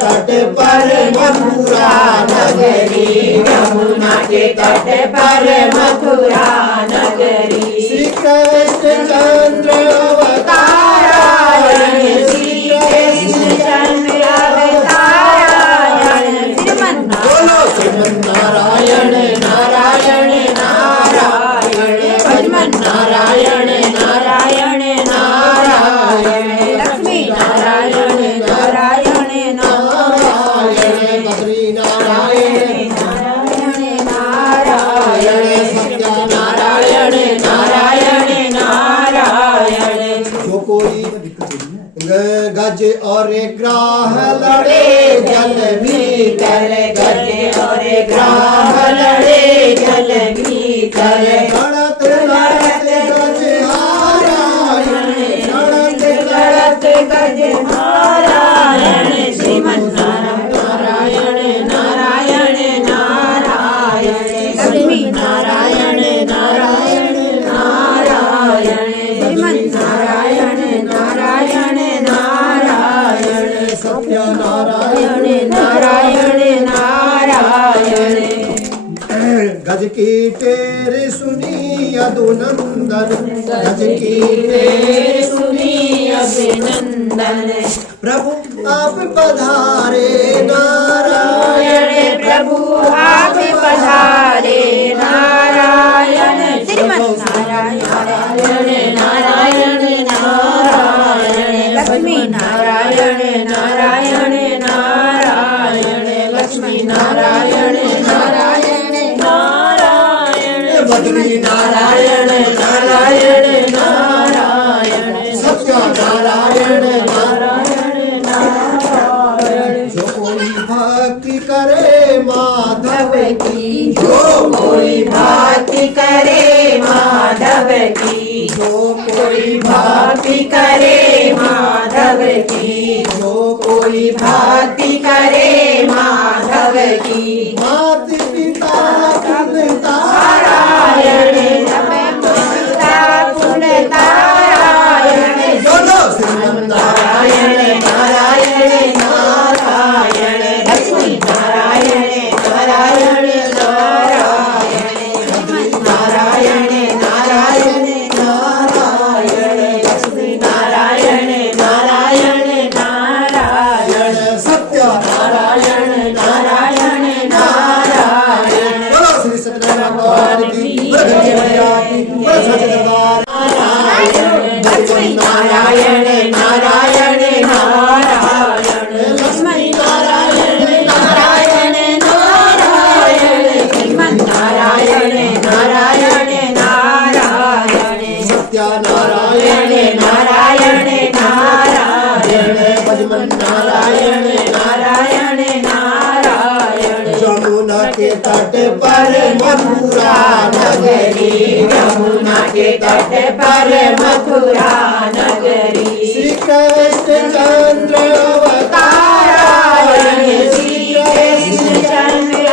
तट पर मथुरा नगरी, यमुना के तट पर मथुरा नगरी। श्री कृष्ण चंद्र अवतारायण, श्री कृष्ण चंद्र अवतारायण। बोलो श्रीमन नारायण नारायण नारायण, भजमन नारायण नारायण नारायण, लक्ष्मी नारायण नारायण नारायण, बद्री नारायण नारायण नारायण, सत्य नारायण नारायण नारायण। जो कोई गज और ग्राह लड़े जल भीतर, गज और ग्राह लड़े जल भीतर, लड़त लड़त गज हारायण, लड़त लड़त गज नारायण। श्रीमन नारायण नारायण नारायण, लक्ष्मी नारायण नारायण नारायण, श्रीमन नारायण नारायण नारायण, सत्य नारायण नारायण नारायण। गज की तेरे सुनी यदुनंदन, गज की तेरे सुनी अभिनंदन, प्रभु आप पधारे नारायण, प्रभु आप पधारे नारायण। श्रीमन नारायण नारायण नारायण, लक्ष्मी नारायण नारायण नारायण, लक्ष्मी नारायण नारायण नारायण, बद्री नारायण नारायण नारायण, सत्य नारायण नारायण नारायण। जो कोई भक्ति करे माधव की, जो कोई भक्ति करे माधव की, जो कोई भक्ति करे माधव की, जो कोई भक्ति करे माधव की, माता पिता कुल नारायण जप माता कुल नारायण। बोलो श्रीमन नारायण नारायण नारायण, लक्ष्मी नारायण नारायण नारायण, नारायण नारायण नारायण, लक्ष्मी नारायण नारायण नारायण, सत्य नारायण नारायण नारायण। बोलो श्री सत्यनारायण भगवान की, बोलो गणेश भैया की, बोलो सच्चे दरबार लक्ष्मी नारायण नारायण नारायण, लक्ष्मी नारायण नारायण नारायण, श्रीमन नारायण नारायण नारायण, सत्य नारायण नारायण नारायण, भजमन नारायण नारायण नारायण। यमुना के तट पर मथुरा नगरी, यमुना के तट पर मथुरा नगरी, श्री कृष्ण चंद्र अवतारायण, श्री कृष्ण चंद्र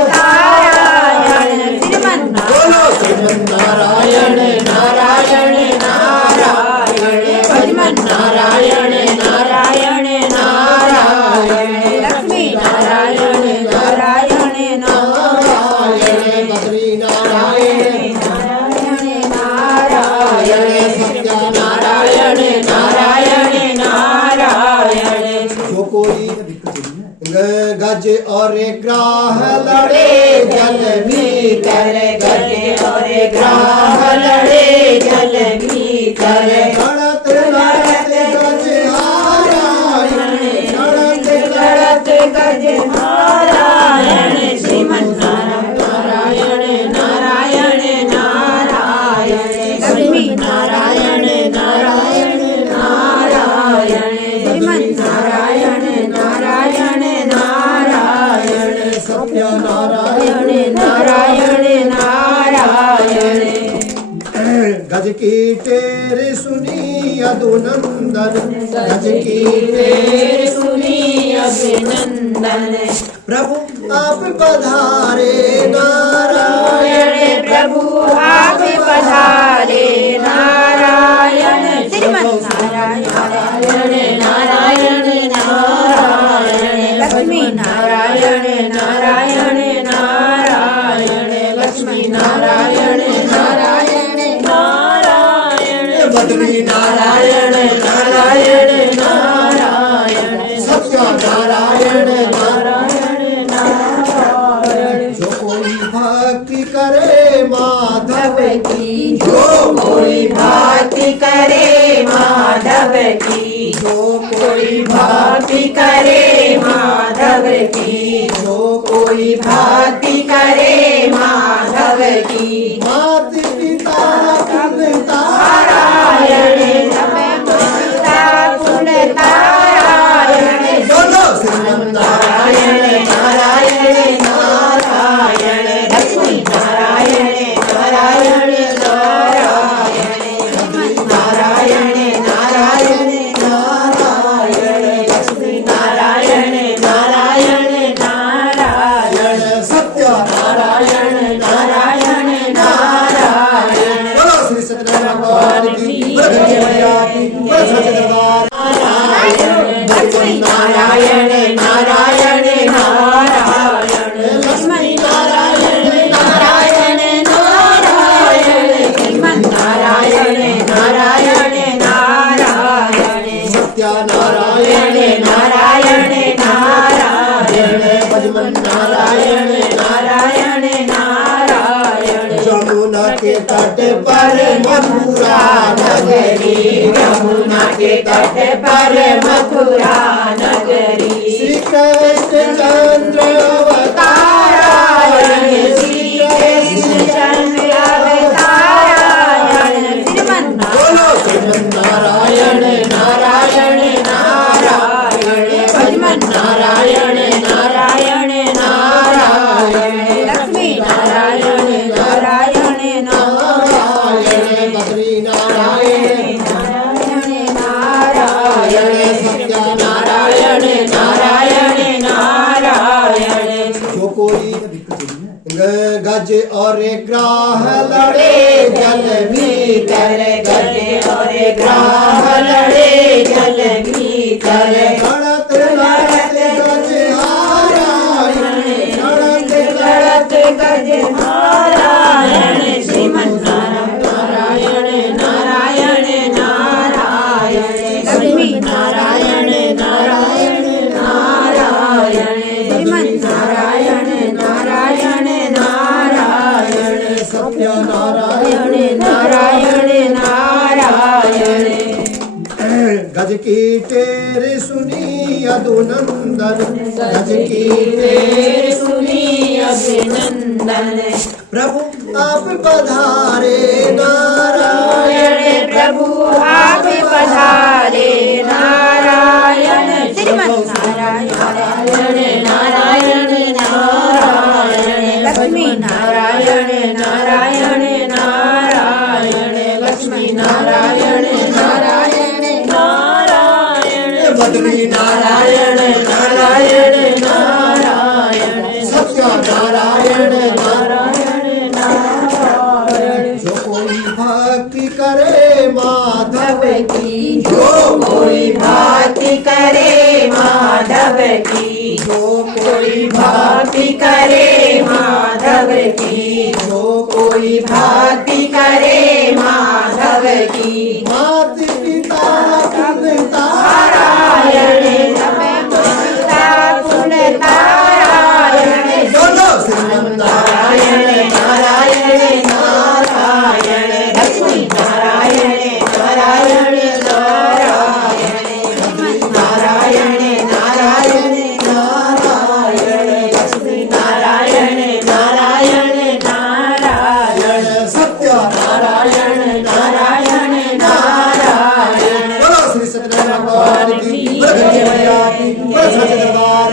अवतारायण। श्रीमन बोलो श्रीमन नारायण नारायण नारायण, भजमन नारायण नारायण नारायण, लक्ष्मी नारायण नारायण नारायण, बद्री नारायण नारायण नारायण, सत्य नारायण नारायण नारायण। जो कोई गज और ग्राह लड़े जल भीतर, गज और ग्राह लड़े जल भीतर, लड़त लड़त गज हारायण, लड़त लड़त गज नारायण। श्रीमन नारायण नारायण नारायण, लक्ष्मी नारायण नारायण नारायण, श्रीमन नारायण नारायण नारायण, सत्य नारायण नारायण नारायण। गज की तेरे सुनी यदुनंदन, गज की तेरे सुनी अभिनंदन, प्रभु आप पधारे नारायण, प्रभु आप पधारे नारायण। श्रीमन नारायण नारायण नारायण, लक्ष्मी नारायण नारायण नारायण लक्ष्मी नारायण नारायण नारायण बद्री नारायण नारायण नारायण सत्य नारायण नारायण नारायण जो कोई भक्ति करे माधव की जो कोई भक्ति करे माधव की जो कोई भक्ति करे माधव की जो कोई भक्ति करे माधव की माता पिता पिता नारायण पिता कुल नारायण बोलो श्रीमन्नारायण नारायण नारायण लक्ष्मी नारायण नारायण नारायण नारायण नारायण नारायण लक्ष्मी नारायण नारायण नारायण सत्य नारायण नारायण नारायण बोलो श्री सत्यनारायण भगवान की जय मैया की बोलो सच्चे दरबार लक्ष्मी नारायण नारायण नारायण लक्ष्मी नारायण नारायण नारायण श्रीमन् नारायण नारायण नारायण सत्य नारायण नारायण नारायण भजमन नारायण नारायण नारायण जमुना के तट पर मथुरा नगरी यमुना के तट पर मथुरा नगरी श्री कृष्ण चंद्र तारायण श्री कृष्ण चंद्र अवतारायण श्रीमन् बोलो श्रीमन्नारायण नारायण नारायण भजमन् नारायण नारायण नारायण लक्ष्मी नारायण नारायण नारायण बद्री नारायण नारायण सत्य नारायण नारायण नारायण जो कोई गज और ग्राह लड़े जल भीतर गज और ग्राह लड़े जल भीतर लड़त लड़त गज हारायण लड़त गज नारायण श्रीमन् नारायण नारायण नारायण लक्ष्मी नारायण नारायण नारायण श्रीमन् नारायण नारायण नारायण सत्य नारायण नारायण नारायण गज की तेरे सुनी अधुनंदन गज की तेरे सुनी अभिनंदन प्रभु आप पधारे नारायण नारायण प्रभु आप पधारे नारायण श्रीमन् नारायण नारायण नारायण लक्ष्मी नारायण नारायण नारायण लक्ष्मी नारायण नारायण नारायण बद्री नारायण नारायण नारायण सत्य नारायण नारायण नारायण जो कोई भक्ति करे माधव की जो कोई भक्ति करे माधव की जो कोई भक्ति करे माधव की जो कोई भक्ति करे माधव की माता पिता पिता नारायण पिता कुल नारायण बोलो श्रीमन्नारायण नारायण नारायण लक्ष्मी नारायण नारायण नारायण नारायण नारायण नारायण लक्ष्मी नारायण नारायण नारायण सत्य नारायण नारायण नारायण बोलो श्री सत्यनारायण भगवान की जय मैया की बोलो सच्चे दरबार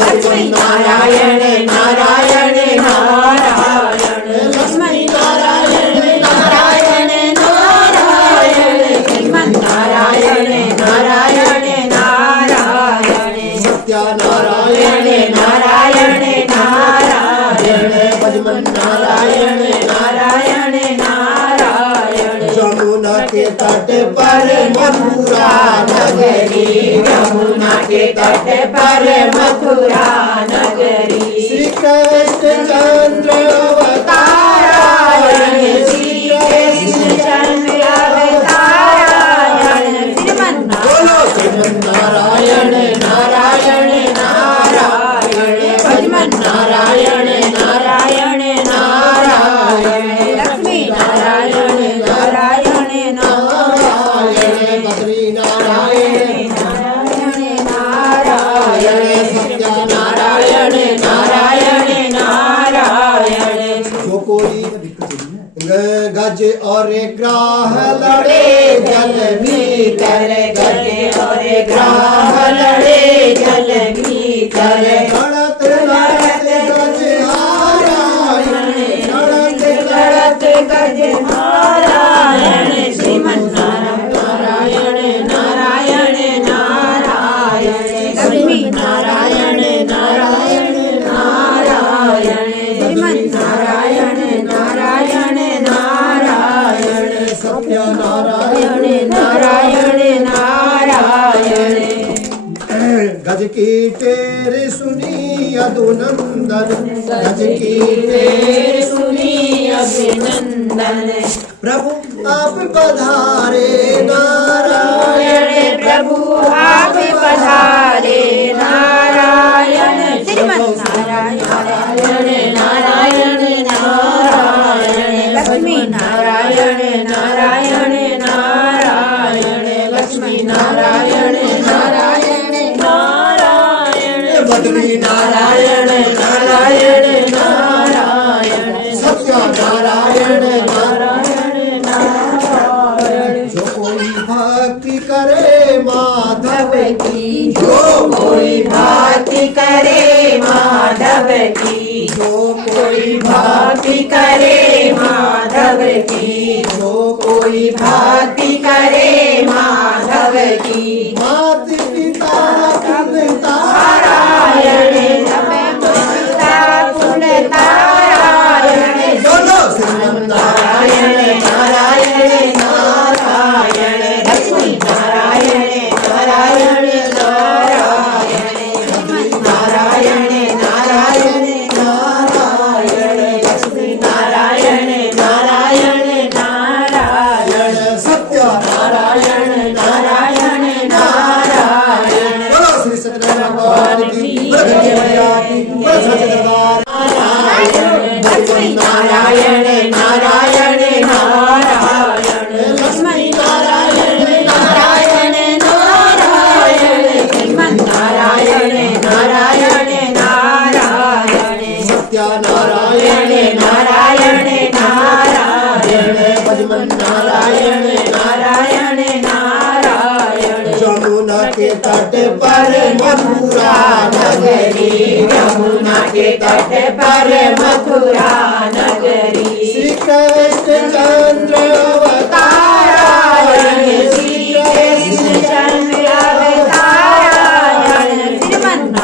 लक्ष्मी नारायण नारायण नारायण लक्ष्मी नारायण नारायण नारायण श्रीमन् नारायण नारायण नारायण सत्य नारायण नारायण नारायण भजमन नारायण नारायण नारायण जमुना के तट पर मथुरा नगरी, यमुना के तट पर मथुरा नगरी, श्री कृष्ण चंद्र अवतारायण, श्री कृष्ण चंद्र अवतारायण, बोलो श्रीमन्नारायण नारायण नारायण, नारायण नारायण नारायण, लक्ष्मी नारायण नारायण नारायण, बद्री नारायण नारायण नारायण, सत्य नारायण नारायण, जो कोई गज और ग्राह लड़े जल भीतर, गज और ग्राह लड़े जल भीतर, लड़त लड़त गज नारायण, लड़त लड़त गज नारायण, श्रीमन्नारायण नारायण नारायण, लक्ष्मी नारायण नारायण नारायण, श्रीमन्नारायण नारायण नारायण, सत्य नारायण नारायण नारायण, गज की तेरे सुनी यदुनंदन, गज की तेरे सुनी अभिनंदन, प्रभु आप पधारे नारायण, प्रभु आप पधारे नारायण, श्रीमन्नारायण नारायण नारायण, लक्ष्मी नारायण नारायण नारायण, लक्ष्मी नारायण नारायण नारायण, बद्री नारायण नारायण नारायण, सत्य नारायण नारायण नारायण, जो कोई भक्ति करे माधव की, जो कोई भक्ति करे माधव की, जो कोई भक्ति करे माधव की, जो कोई भक्ति करे माधव की, मात पिता नारायण पिता कुल तारायण, बोलो श्रीमन्नारायण नारायण नारायण, लक्ष्मी नारायण नारायण नारायण, नारायण नारायण नारायण, लक्ष्मी नारायण नारायण नारायण, सत्य नारायण नारायण नारायण, बोलो श्री सत्यनारायण भगवान की जय, मैया की जय, सच्चे दरबार लक्ष्मी नारायण नारायण नारायण, लक्ष्मी नारायण नारायण नारायण, श्रीमन्नारायण नारायण नारायण, सत्य नारायण नारायण नारायण, भजमन नारायण नारायण नारायण, जमुना के तट पर मथुरा नगरी, यमुना के तट पर मथुरा नगरी, श्री कृष्ण चंद्र अवतारायण, श्री कृष्ण चंद्र अवतारायण,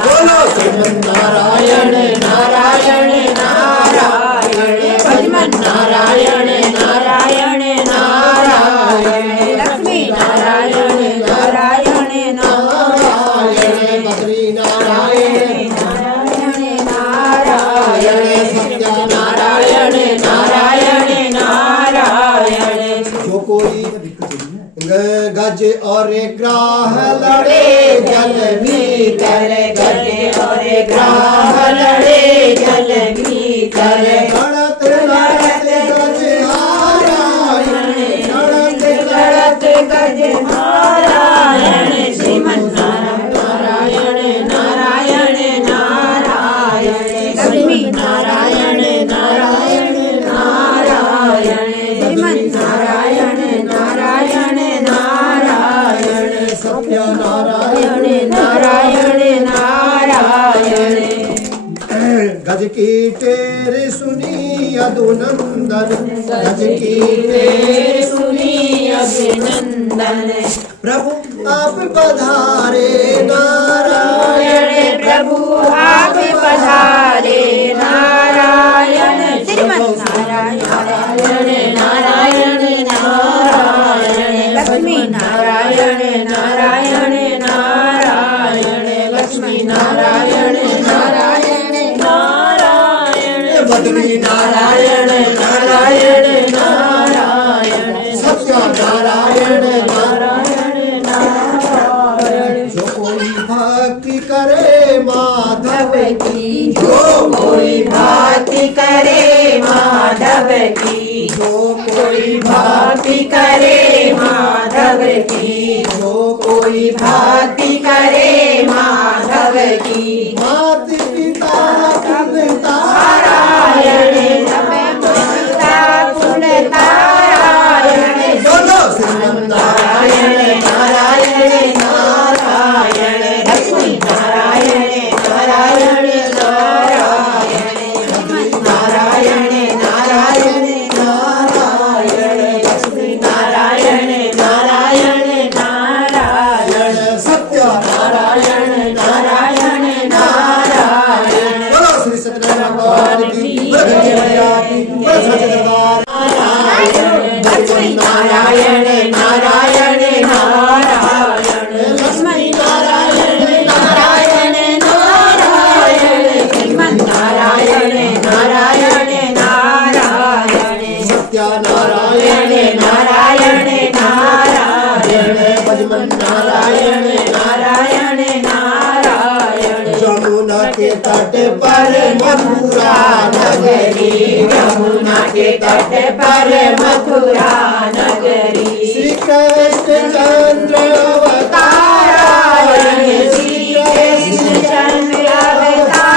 बोलो श्रीमन्नारायण नारायण नारायण, श्रीमन्नारायण नारायण नारायण, लक्ष्मी नारायण नारायण नारायण, बद्री नारायण नारायण नारायण, सत्य नारायण नारायण नारायण, जो कोई गज और ग्राह लड़े जल भीतर, गज और ग्राह लड़े जल भीतर, लड़त लड़त गज नारायण, लड़त लड़त गज नारायण, श्रीमन्नारायण नारायण नारायण, लक्ष्मी नारायण नारायण नारायण, श्रीमन्नारायण नारायण नारायण, सत्य नारायण नारायण नारायण, गज की तेरे सुनी यदुनंदन, गज की तेरे सुनी अभिनंदन, प्रभु आप पधारे नारायण, प्रभु आप पधारे नारायण, श्रीमन्नारायण नारायण नारायण, नारायण नारायण नारायण बद्री नारायण नारायण नारायण सत्य नारायण नारायण नारायण जो कोई भक्ति करे माधव की जो कोई भक्ति करे माधव की जो कोई भक्ति करे माधव की जो कोई भक्ति करे माधव की माता पिता पिता नारायण जपे माता कुल नारायण बोलो श्रीमन्नारायण नारायण नारायण लक्ष्मी नारायण नारायण नारायण नारायण नारायण नारायण लक्ष्मी नारायण नारायण नारायण सत्य नारायण नारायण नारायण बोलो श्री सत्यनारायण भगवान की जय मैया की सच्चे दरबार लक्ष्मी नारायण नारायण नारायण लक्ष्मी नारायण नारायण नारायण श्रीमन् नारायण नारायण नारायण सत्य नारायण नारायण नारायण भजमन नारायण नारायण नारायण जमुना के तट पर मथुरा नगरी यमुना के तट पर मथुरा नगरी श्री कृष्ण चंद्र तारायण श्री कृष्ण चंद्र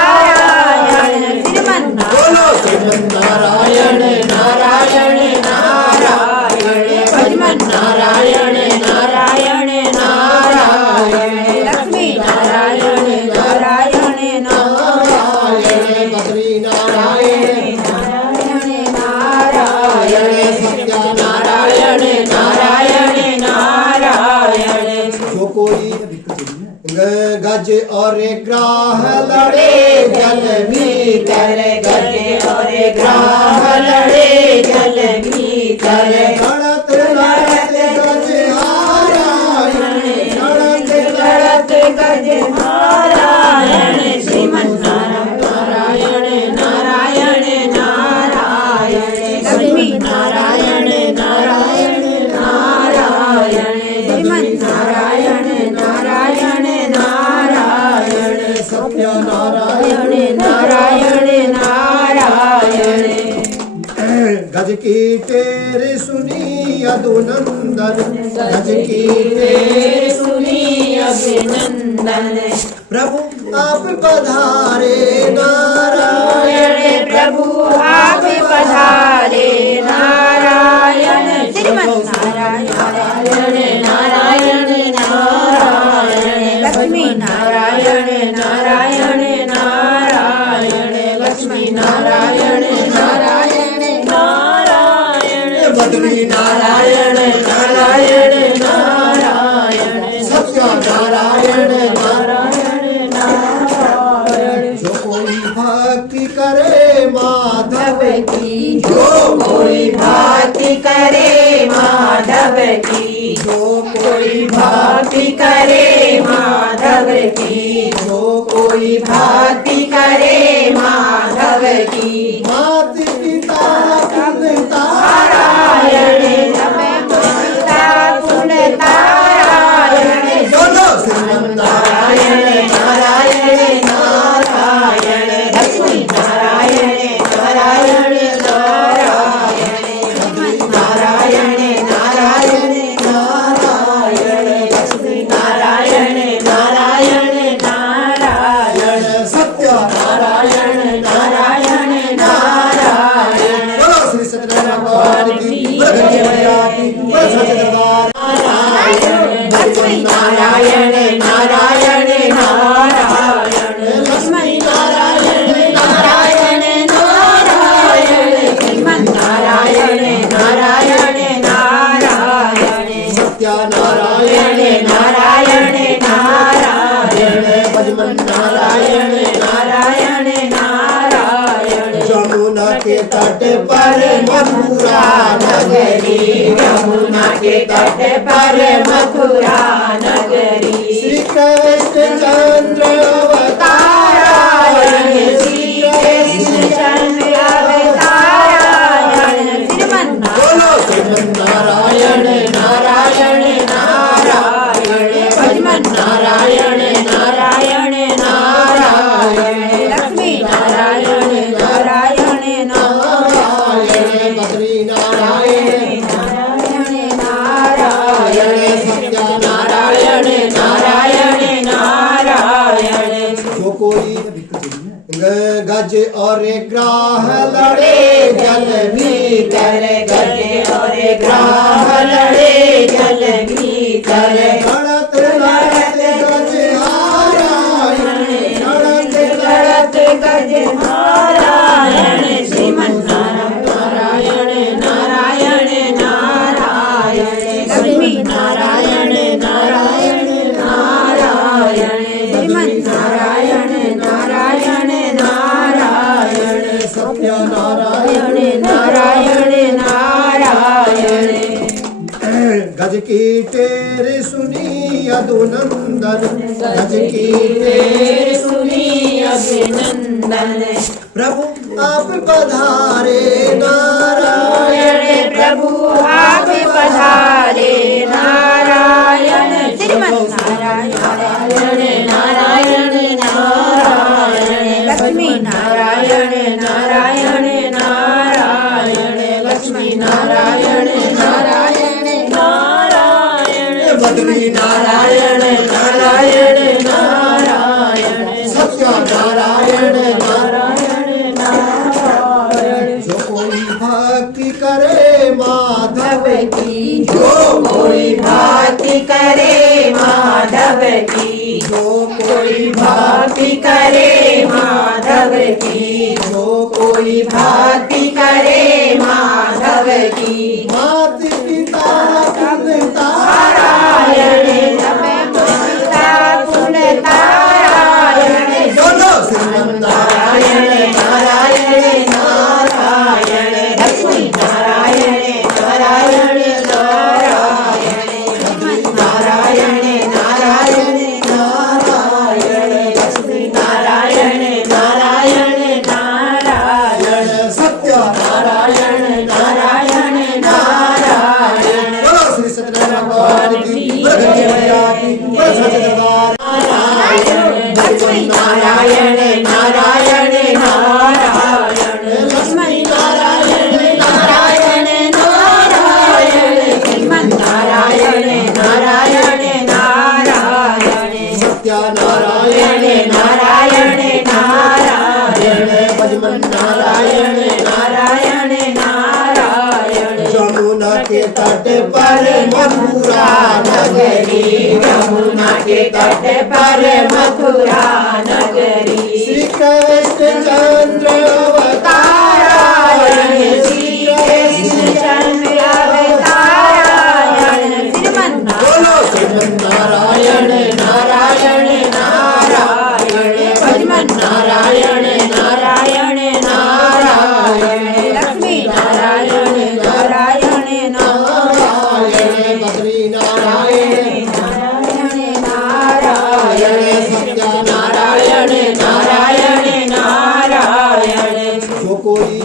अवतारायण श्रीमन् बोलो श्रीमन्नारायण नारायण नारायण भजमन् नारायण नारायण नारायण लक्ष्मी नारायण नारायण नारायण बद्री नारायण नारायण नारायण सत्य नारायण नारायण नारायण जो कोई गज और ग्राह लड़े जल भीतर गज और ग्राह लड़े जल भीतर गणत लड़त गज हारायण गणत लड़त गज नारायण श्रीमन् नारायण नारायण नारायण लक्ष्मी नारायण नारायण नारायण श्रीमन् नारायण नारायण नारायण सत्य नारायण नारायण नारायण गज की तेरे सुनी अधुनंदन गज की तेरे सुनी अभिनंदन प्रभु आप पधारे नारायण प्रभु आप पधारे नारायण श्रीमन् नारायण नारायण नारायण लक्ष्मी नारायण नारायण नारायण लक्ष्मी नारायण नारायण नारायण बद्री नारायण नारायण नारायण सत्य नारायण नारायण नारायण जो कोई भक्ति करे माधव की जो कोई भक्ति करे माधव की जो कोई भक्ति करे माधव की जो कोई भक्ति करे माधव की माता पिता पिता नारायण जपे माता कुल नारायण बोलो श्रीमन्नारायण नारायण नारायण लक्ष्मी नारायण नारायण नारायण नारायण नारायण नारायण लक्ष्मी नारायण नारायण नारायण सत्य नारायण नारायण नारायण बोलो श्री सत्यनारायण भगवान की जय मैया की सच्चे दरबार लक्ष्मी नारायण नारायण नारायण लक्ष्मी नारायण नारायण नारायण श्रीमन् नारायण नारायण नारायण सत्य नारायण नारायण नारायण भजमन नारायण नारायण नारायण जमुना के तट पर मथुरा नगरी यमुना के तट पर मथुरा नगरी श्री कृष्ण चंद्र कोई गज और ग्राह लड़े जल भीतर गज और ग्राह लड़े जल भीतर लड़त लड़त गज नारायण लड़त लड़त गज नारायण श्रीमन्नारायण नारायण नारायण लक्ष्मी नारायण नारायण नारायण श्रीमन्नारायण नारायण नारायण सत्य नारायण नारायण नारायण गज की टेर सुनी अधुनंदन गज की टेर सुनी अभिनंदन प्रभु आप पधारे नारायण प्रभु आप पधारे नारायण श्रीमन्नारायण नारायण नारायण लक्ष्मी नारायण नारायण नारायण लक्ष्मी नारायण नारायण नारायण बद्री नारायण नारायण नारायण सत्य नारायण नारायण नारायण जो कोई भक्ति करे माधव की जो कोई भक्ति करे माधव की जो कोई भक्ति करे माधव की जो कोई भक्ति करे माधव की मात पिता पिता नारायण पिता कुल नारायण बोलो श्रीमन्नारायण नारायण नारायण लक्ष्मी नारायण नारायण नारायण नारायण नारायण नारायण लक्ष्मी नारायण नारायण नारायण सत्य नारायण नारायण नारायण बोलो श्री सत्यनारायण भगवान की प्रगति मैया की प्रसाद दरबार लक्ष्मी नारायण नारायण नारायण लक्ष्मी नारायण नारायण नारायण श्रीमन्नारायण नारायण नारायण सत्य नारायण नारायण नारायण भजमन नारायण नारायण नारायण यमुना के तट पर मथुरा नगरी यमुना के तट पर मथुरा नगरी श्री कृष्ण चंद्र तारायण श्री कृष्ण चंद्र अवतारायण बोलो श्रीमन्नारायण नारायण नारायण भजमन नारायण नारायण नारायण लक्ष्मी नारायण नारायण नारायण बद्री नारायण नारायण सत्य नारायण नारायण नारायण जो कोई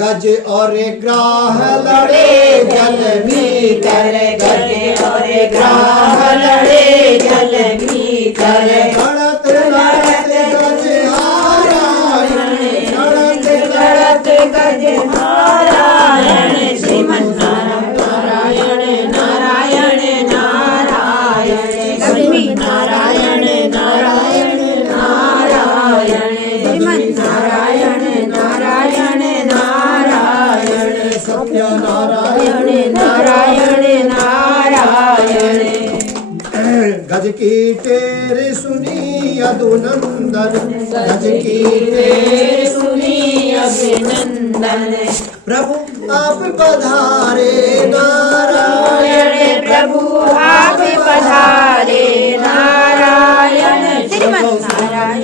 गज और ग्राह लड़े जल भीतर गज और ग्राह लड़े जल भीतर लड़त लड़त गज नारायण लड़त लड़त गज नारायण श्रीमन्नारायण नारायण नारायण लक्ष्मी नारायण नारायण नारायण श्रीमन्नारायण नारायण नारायण सत्य नारायण नारायण नारायण गज की टेर सुनी अधुनंदन गज की टेर सुनी अभिनंदन प्रभु आप पधारे नारायण प्रभु आप पधारे नारायण श्रीमन्नारायण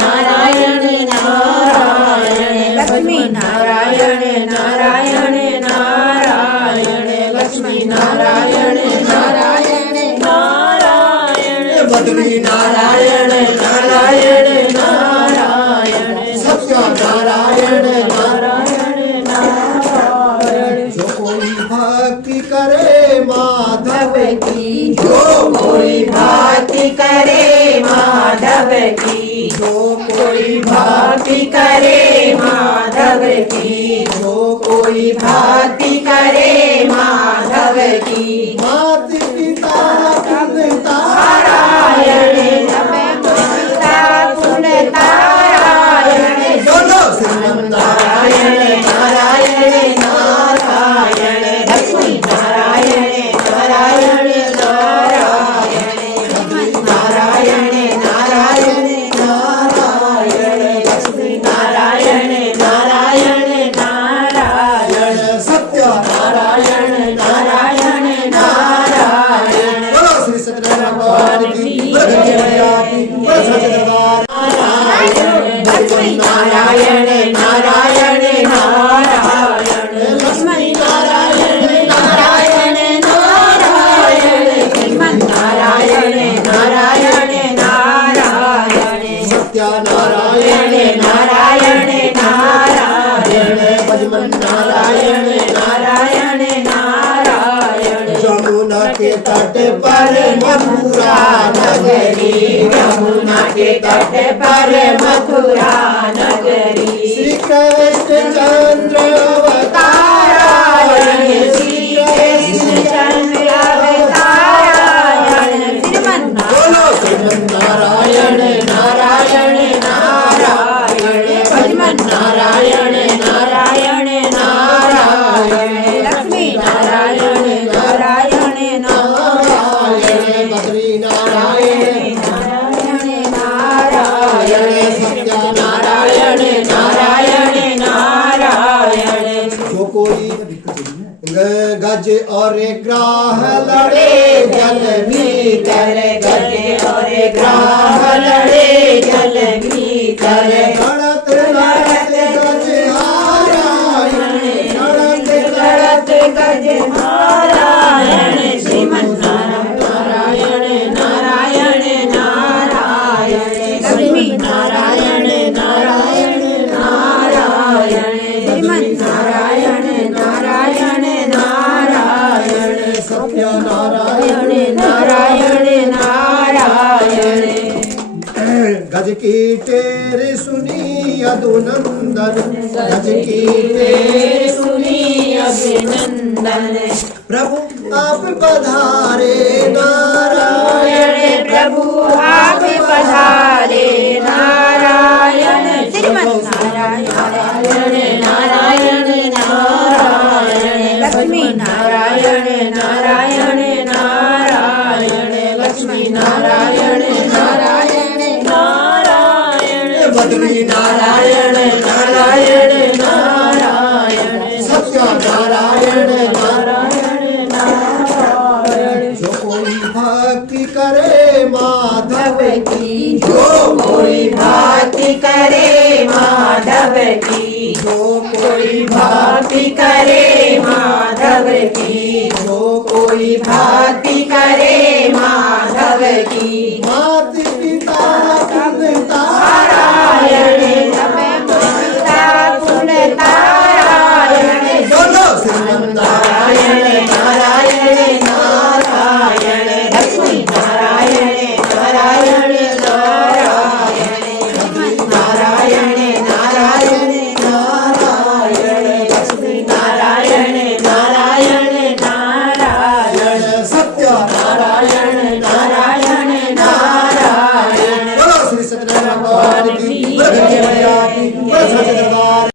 नारायण नारायण लक्ष्मी नारायण नारायण नारायण लक्ष्मी नारायण नारायण नारायण बद्री नारायण नारायण नारायण सत्य नारायण नारायण नारायण जो कोई भक्ति करे माधव की जो कोई भक्ति करे माधव की जो कोई भक्ति करे माधव की जो कोई भक्ति करे माधव की मात पिता पिता नारायण सत्यानारायण नारायण नारायण भजमन नारायण नारायण नारायण यमुना के तट पर मथुरा नगरी यमुना के तट पर मथुरा नगरी श्री कृष्ण चंद्र अवतारायण श्री कृष्ण चंद्र अवतारायण बोलो श्रीमन नारायण नारायण नारायण भजमन नारायण नारायण नारायण लक्ष्मी नारायण नारायण नारायण बद्री नारायण नारायण नारायण सत्यानारायण नारायण नारायण जो कोई गज और ग्राह लड़े जल भीतर गज और ग्राह लड़े जल भीतर गणत लड़त गज नारायण गणत लड़त गज नारायण श्रीमन नारायण नारायण नारायण लक्ष्मी नारायण नारायण नारायण श्रीमन नारायण नारायण नारायण सत्यानारायण नारायण नारायण गज की तेरे सुनी यदुनंदन गज की तेरे सुनी अभिनंदन प्रभु आप पधारे नारायण प्रभु आप पधारे नारायण श्रीमन नारायण नारायण नारायण लक्ष्मी नारायण नारायण नारायण लक्ष्मी नारायण नारायण नारायण बद्री नारायण नारायण नारायण सत्यानारायण नारायण नारायण जो कोई भक्ति करे माधव की जो कोई भक्ति करे माधव की जो कोई भक्ति करे माधव की जो कोई भक्ति करे माधव की माधव